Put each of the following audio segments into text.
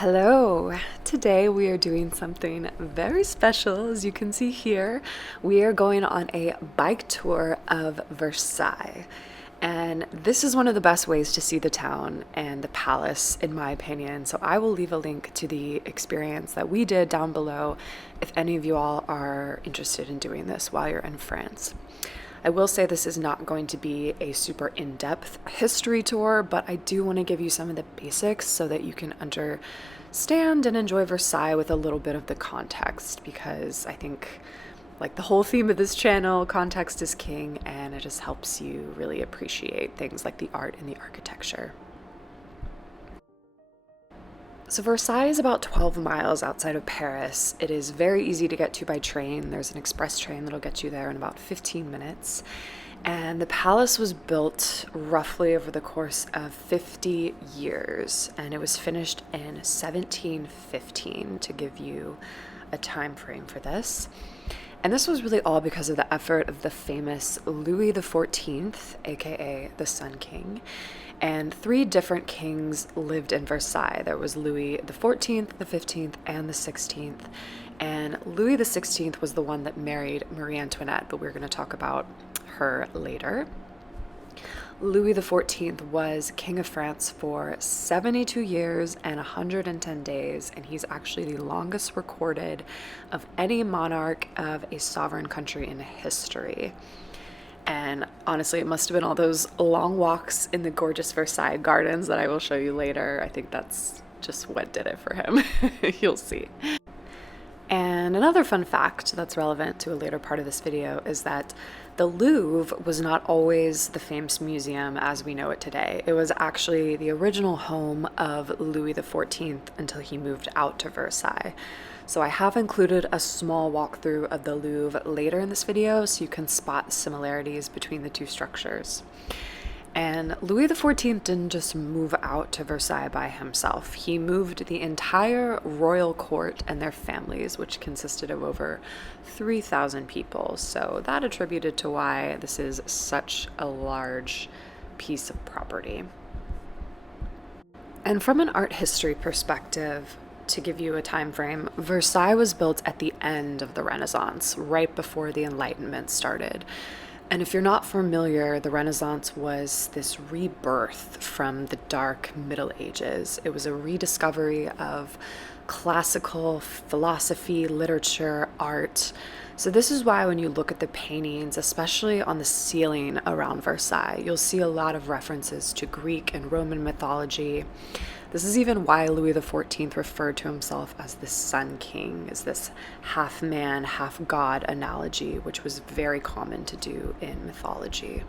Hello! Today we are doing something very special. As you can see here, we are going on a bike tour of Versailles. And this is one of the best ways to see the town and the palace, in my opinion. So I will leave a link to the experience that we did down below if any of you all are interested in doing this while you're in France. I will say this is not going to be a super in-depth history tour, but I do want to give you some of the basics so that you can understand and enjoy Versailles with a little bit of the context, because I think, like the whole theme of this channel, context is king, and it just helps you really appreciate things like the art and the architecture. So Versailles is about 12 miles outside of Paris. It is very easy to get to by train. There's an express train that'll get you there in about 15 minutes. And the palace was built roughly over the course of 50 years, and it was finished in 1715 to give you a time frame for this. And this was really all because of the effort of the famous Louis XIV, aka the Sun King. And three different kings lived in Versailles. There was Louis XIV, the 15th, and the 16th. And Louis XVI was the one that married Marie Antoinette, but we're going to talk about her later. Louis XIV was King of France for 72 years and 110 days, and he's actually the longest recorded of any monarch of a sovereign country in history. And honestly, it must have been all those long walks in the gorgeous Versailles gardens that I will show you later. I think that's just what did it for him. You'll see. And another fun fact that's relevant to a later part of this video is that the Louvre was not always the famous museum as we know it today. It was actually the original home of Louis XIV until he moved out to Versailles. So I have included a small walkthrough of the Louvre later in this video so you can spot similarities between the two structures. And Louis XIV didn't just move out to Versailles by himself. He moved the entire royal court and their families, which consisted of over 3,000 people. So that attributed to why this is such a large piece of property. And from an art history perspective, to give you a time frame, Versailles was built at the end of the Renaissance, right before the Enlightenment started. And if you're not familiar, the Renaissance was this rebirth from the dark Middle Ages. It was a rediscovery of classical philosophy, literature, art. So this is why when you look at the paintings, especially on the ceiling around Versailles, you'll see a lot of references to Greek and Roman mythology. This is even why Louis XIV referred to himself as the Sun King, is this half man, half god analogy, which was very common to do in mythology.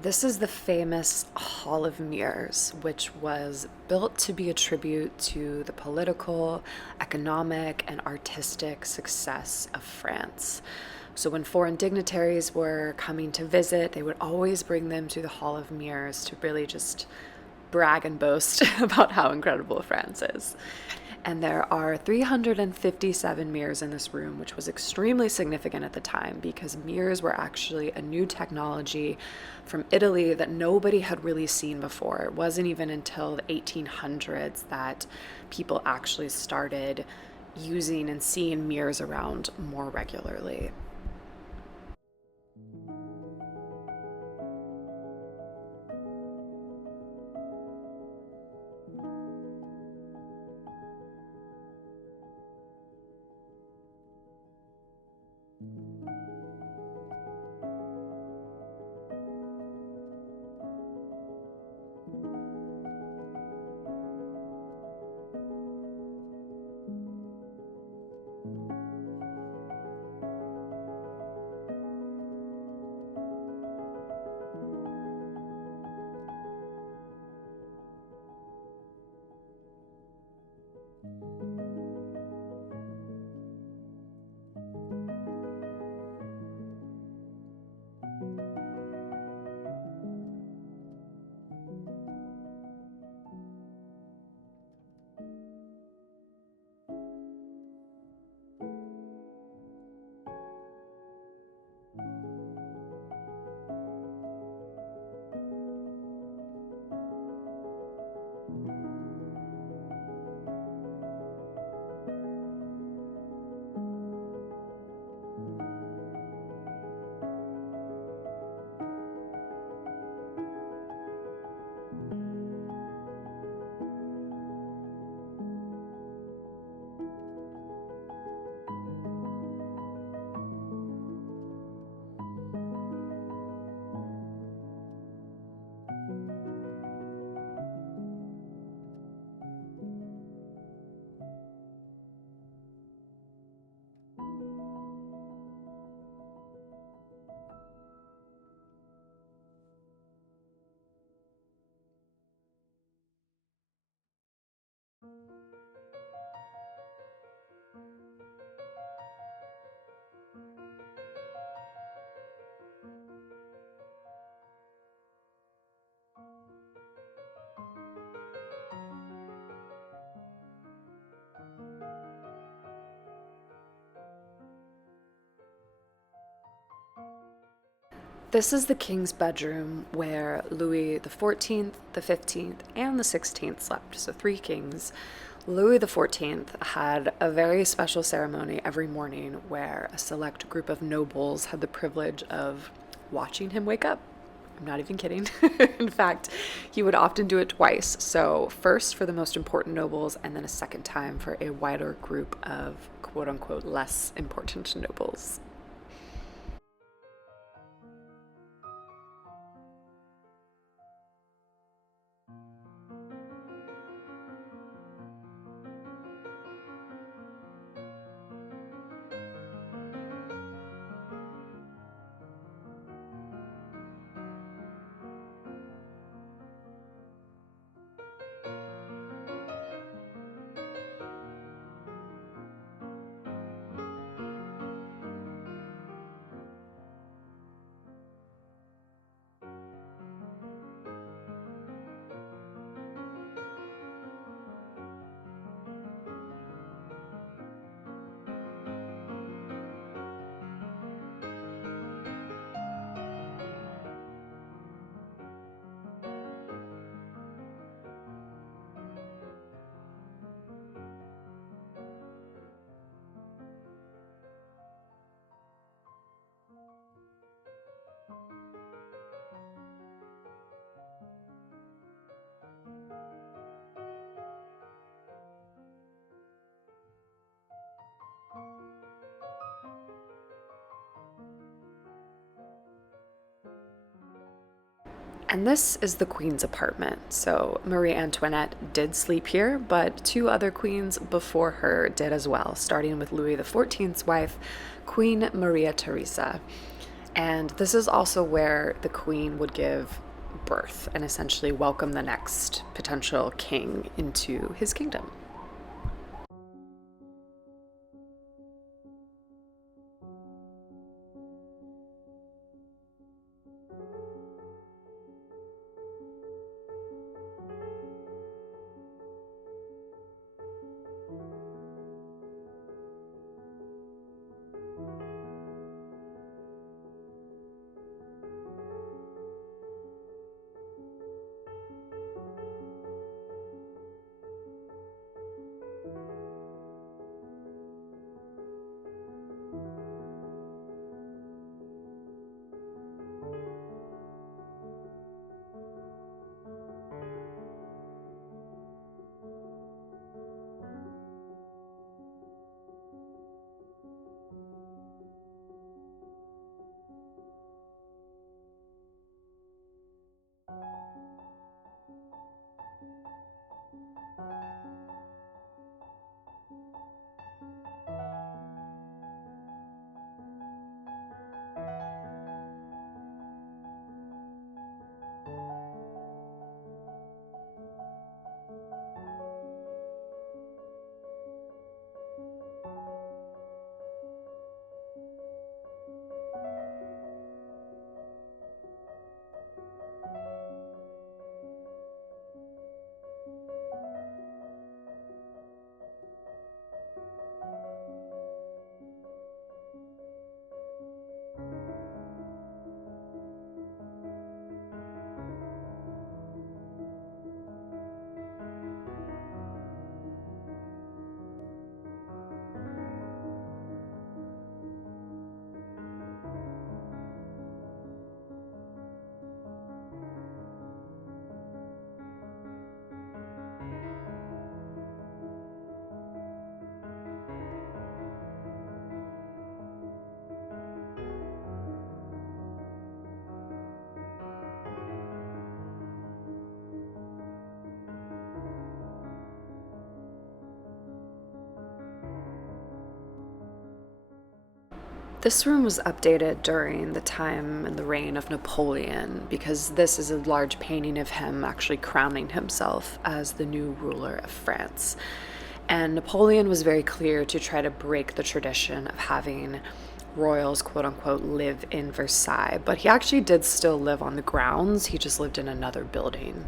This is the famous Hall of Mirrors, which was built to be a tribute to the political, economic, and artistic success of France. So when foreign dignitaries were coming to visit, they would always bring them to the Hall of Mirrors to really just brag and boast about how incredible France is. And there are 357 mirrors in this room, which was extremely significant at the time because mirrors were actually a new technology from Italy that nobody had really seen before. It wasn't even until the 1800s that people actually started using and seeing mirrors around more regularly. This is the king's bedroom where Louis the 14th, the 15th, and the 16th slept. So three kings. Louis the 14th had a very special ceremony every morning where a select group of nobles had the privilege of watching him wake up. I'm not even kidding. In fact, he would often do it twice. So first for the most important nobles, and then a second time for a wider group of quote unquote less important nobles. And this is the queen's apartment. So Marie Antoinette did sleep here, but two other queens before her did as well, starting with Louis XIV's wife, Queen Maria Theresa. And this is also where the queen would give birth and essentially welcome the next potential king into his kingdom. This room was updated during the time and the reign of Napoleon because this is a large painting of him actually crowning himself as the new ruler of France. And Napoleon was very clear to try to break the tradition of having royals, quote unquote, live in Versailles. But he actually did still live on the grounds, he just lived in another building.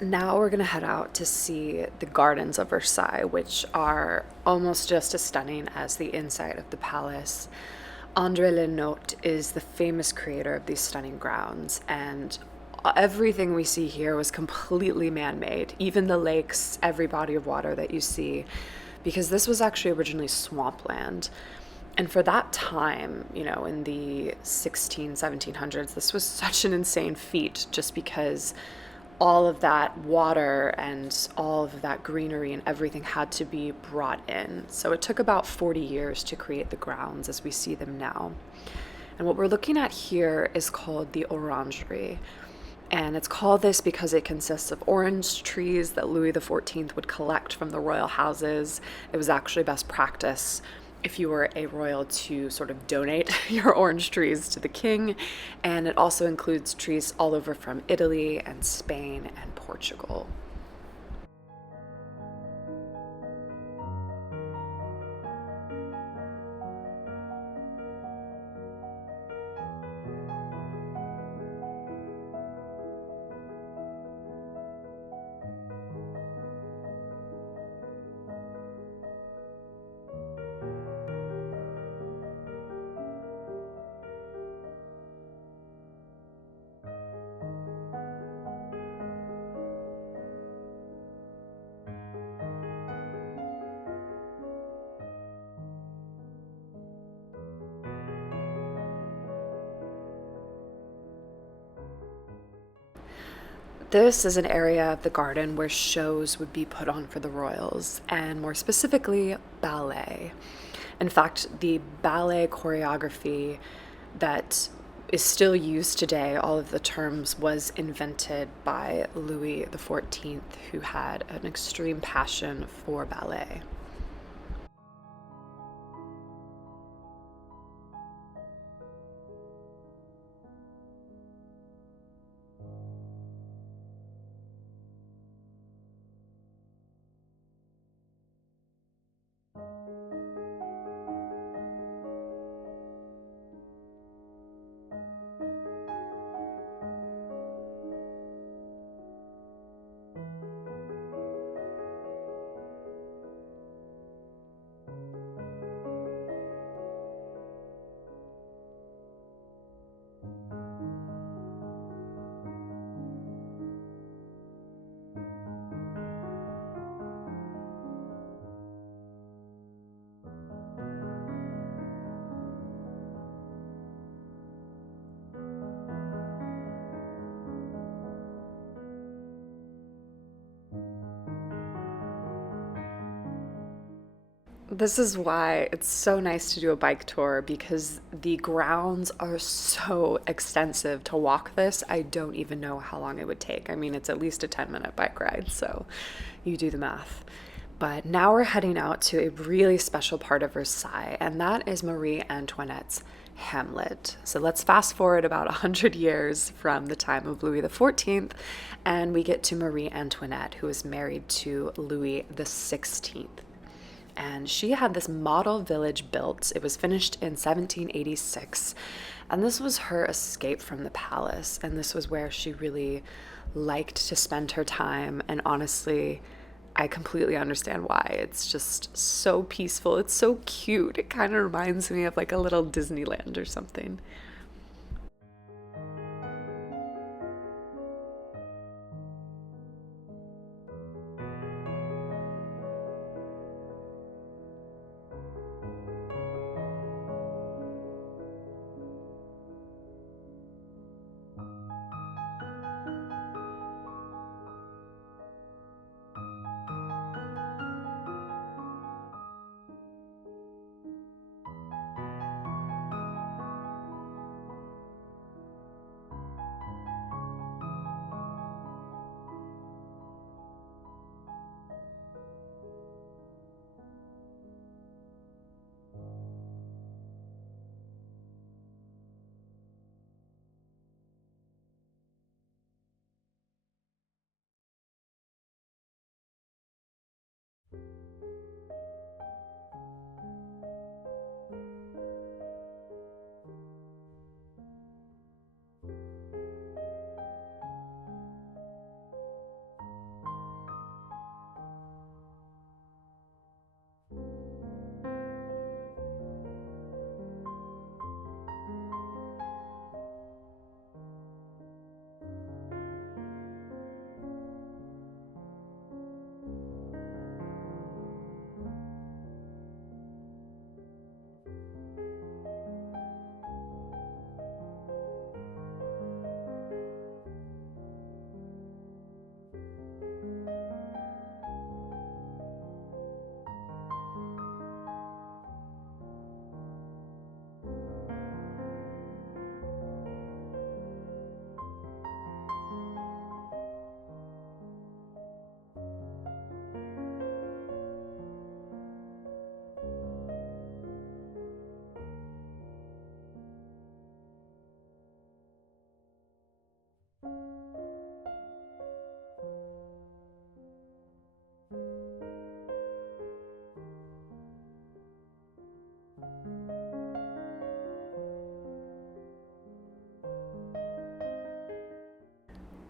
Now we're gonna head out to see the gardens of Versailles, which are almost just as stunning as the inside of the palace. Andre Lenotte is the famous creator of these stunning grounds, and everything we see here was completely man-made. Even the lakes, every body of water that you see, because this was actually originally swampland. And for that time, in the 1700s, this was such an insane feat just because all of that water and all of that greenery and everything had to be brought in. So it took about 40 years to create the grounds as we see them now. And what we're looking at here is called the Orangery. And it's called this because it consists of orange trees that Louis XIV would collect from the royal houses. It was actually best practice if you were a royal to sort of donate your orange trees to the king. And it also includes trees all over from Italy and Spain and Portugal. This is an area of the garden where shows would be put on for the royals, and more specifically, ballet. In fact, the ballet choreography that is still used today, all of the terms, was invented by Louis XIV, who had an extreme passion for ballet. This is why it's so nice to do a bike tour, because the grounds are so extensive. To walk this, I don't even know how long it would take. I mean, it's at least a 10-minute bike ride, so you do the math. But now we're heading out to a really special part of Versailles, and that is Marie Antoinette's Hamlet. So let's fast forward about 100 years from the time of Louis XIV, and we get to Marie Antoinette, who was married to Louis XVI. And she had this model village built. It was finished in 1786, and this was her escape from the palace, and this was where she really liked to spend her time. And honestly, I completely understand why. It's just so peaceful. It's so cute. It kind of reminds me of like a little Disneyland or something.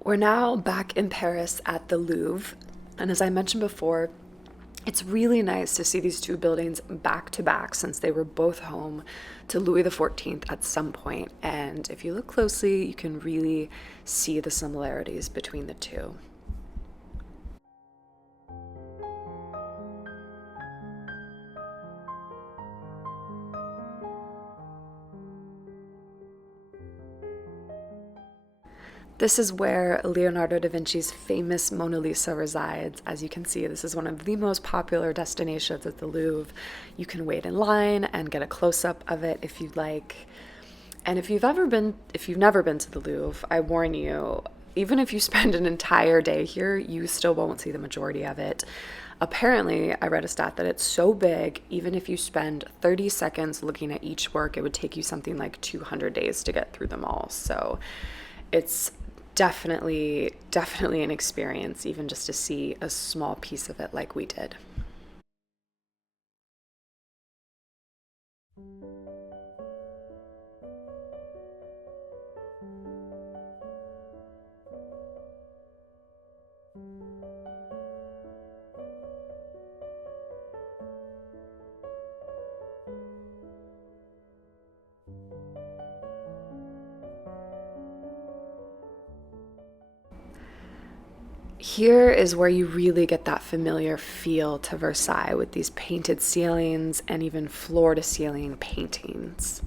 We're now back in Paris at the Louvre, and as I mentioned before, it's really nice to see these two buildings back to back, since they were both home to Louis XIV at some point. And if you look closely, you can really see the similarities between the two. This is where Leonardo da Vinci's famous Mona Lisa resides. As you can see, this is one of the most popular destinations at the Louvre. You can wait in line and get a close-up of it if you'd like. And if you've never been to the Louvre, I warn you, even if you spend an entire day here, you still won't see the majority of it. Apparently, I read a stat that it's so big, even if you spend 30 seconds looking at each work, it would take you something like 200 days to get through them all. So it's definitely an experience, even just to see a small piece of it like we did. Here is where you really get that familiar feel to Versailles with these painted ceilings and even floor to ceiling paintings.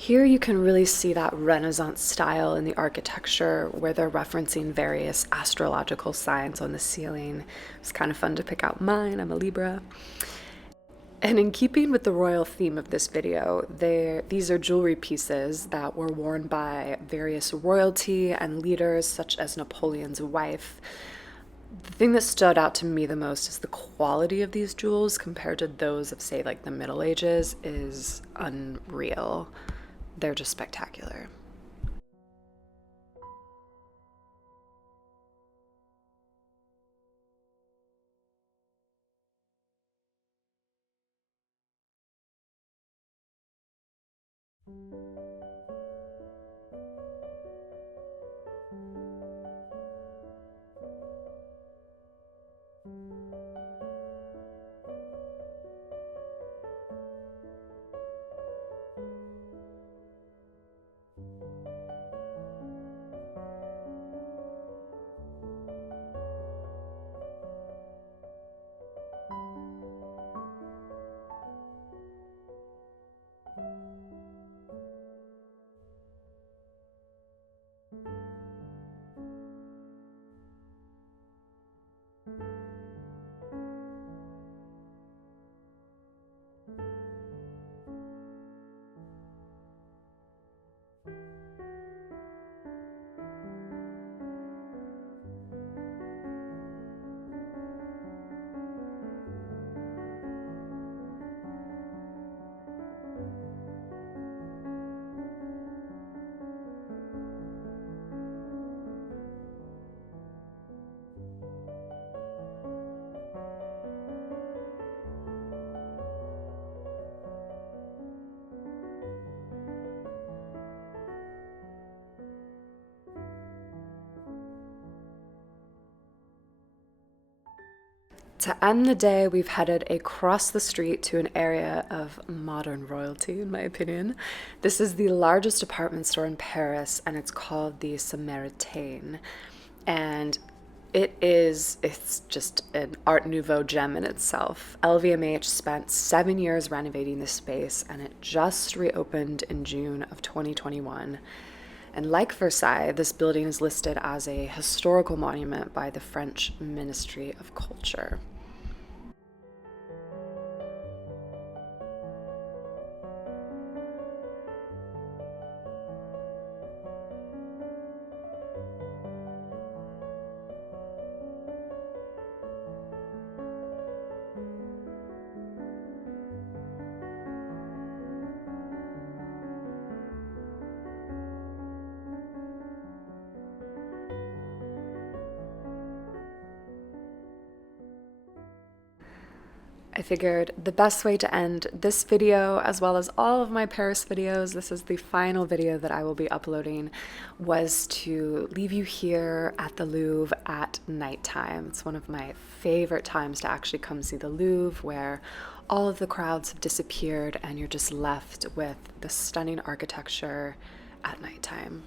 Here you can really see that Renaissance style in the architecture where they're referencing various astrological signs on the ceiling. It's kind of fun to pick out mine, I'm a Libra. And in keeping with the royal theme of this video, these are jewelry pieces that were worn by various royalty and leaders such as Napoleon's wife. The thing that stood out to me the most is the quality of these jewels compared to those of, say, like the Middle Ages is unreal. They're just spectacular. To end the day, we've headed across the street to an area of modern royalty, in my opinion. This is the largest department store in Paris, and it's called the Samaritaine. And It's just an Art Nouveau gem in itself. LVMH spent 7 years renovating this space, and it just reopened in June of 2021. And like Versailles, this building is listed as a historical monument by the French Ministry of Culture. I figured the best way to end this video, as well as all of my Paris videos, this is the final video that I will be uploading, was to leave you here at the Louvre at nighttime. It's one of my favorite times to actually come see the Louvre, where all of the crowds have disappeared and you're just left with the stunning architecture at nighttime.